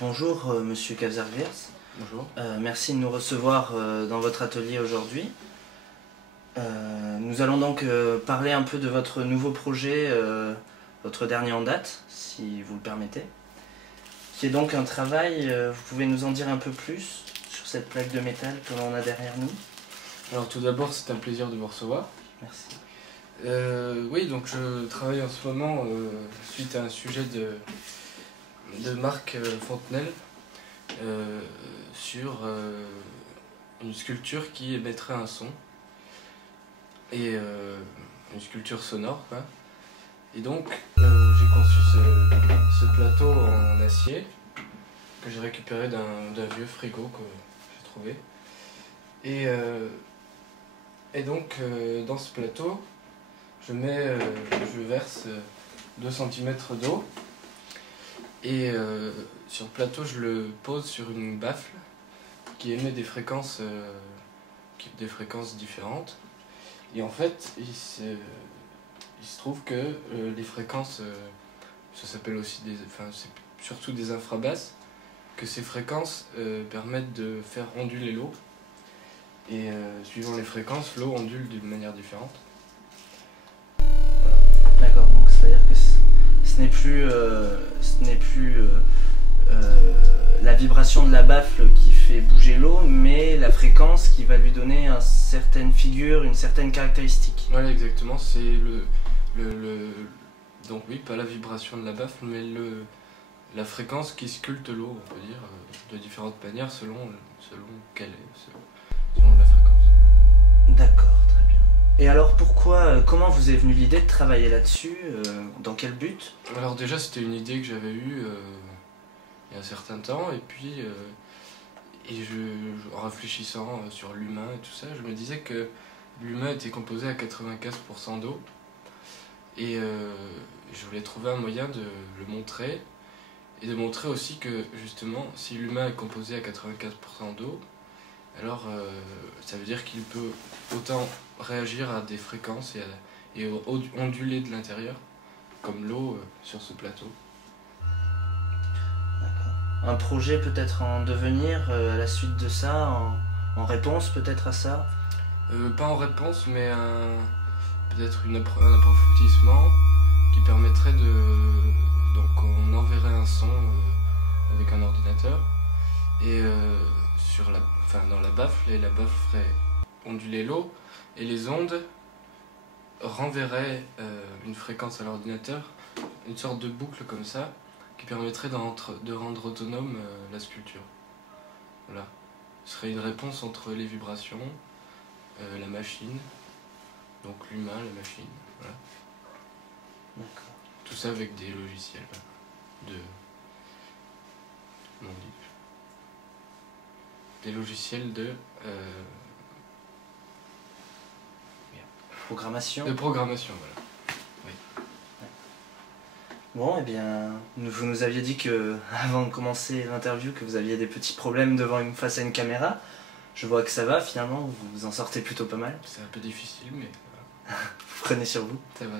Bonjour Monsieur Kavzarviers. Bonjour. Merci de nous recevoir dans votre atelier aujourd'hui. Nous allons donc parler un peu de votre nouveau projet, votre dernier en date, si vous le permettez, qui est donc un travail, vous pouvez nous en dire un peu plus sur cette plaque de métal que l'on a derrière nous? Alors tout d'abord, c'est un plaisir de vous recevoir. Merci. Oui, donc je travaille en ce moment suite à un sujet de Marc Fontenelle sur une sculpture qui émettrait un son et une sculpture sonore, quoi. Et donc j'ai conçu ce plateau en acier que j'ai récupéré d'un vieux frigo que j'ai trouvé. Et donc dans ce plateau je verse 2 cm d'eau et sur le plateau je le pose sur une baffle qui émet des fréquences différentes. Et en fait il se trouve que les fréquences, ça s'appelle aussi c'est surtout des infrabasses, que ces fréquences permettent de faire onduler l'eau. Et suivant les fréquences, l'eau ondule d'une manière différente. Voilà. D'accord, donc c'est-à-dire que ce n'est plus la vibration de la baffle qui fait bouger l'eau, mais la fréquence qui va lui donner une certaine figure, une certaine caractéristique. Voilà, exactement, c'est donc oui, pas la vibration de la baffle, mais la fréquence qui sculpte l'eau, on peut dire, de différentes manières selon qu'elle est. Selon la fréquence. D'accord, très bien. Et alors comment vous est venue l'idée de travailler là-dessus? Dans quel but? Alors déjà c'était une idée que j'avais eue il y a un certain temps, et puis en réfléchissant sur l'humain et tout ça, je me disais que l'humain était composé à 95% d'eau, et je voulais trouver un moyen de le montrer, et de montrer aussi que justement si l'humain est composé à 95% d'eau, alors ça veut dire qu'il peut autant réagir à des fréquences et onduler de l'intérieur, comme l'eau sur ce plateau. D'accord. Un projet peut-être en devenir à la suite de ça, en réponse peut-être à ça? Pas en réponse, mais peut-être un approfondissement qui permettrait donc on enverrait un son avec un ordinateur, et dans la baffle, et la baffle ferait onduler l'eau, et les ondes renverraient une fréquence à l'ordinateur, une sorte de boucle comme ça, qui permettrait de rendre autonome la sculpture. Voilà. Ce serait une réponse entre les vibrations, la machine, donc l'humain, la machine. Voilà. D'accord. Tout ça avec des logiciels des logiciels de programmation. Voilà. Oui. Ouais. Bon, eh bien, vous nous aviez dit que, avant de commencer l'interview, que vous aviez des petits problèmes face à une caméra. Je vois que ça va, finalement, vous en sortez plutôt pas mal. C'est un peu difficile, mais vous prenez sur vous. Ça va.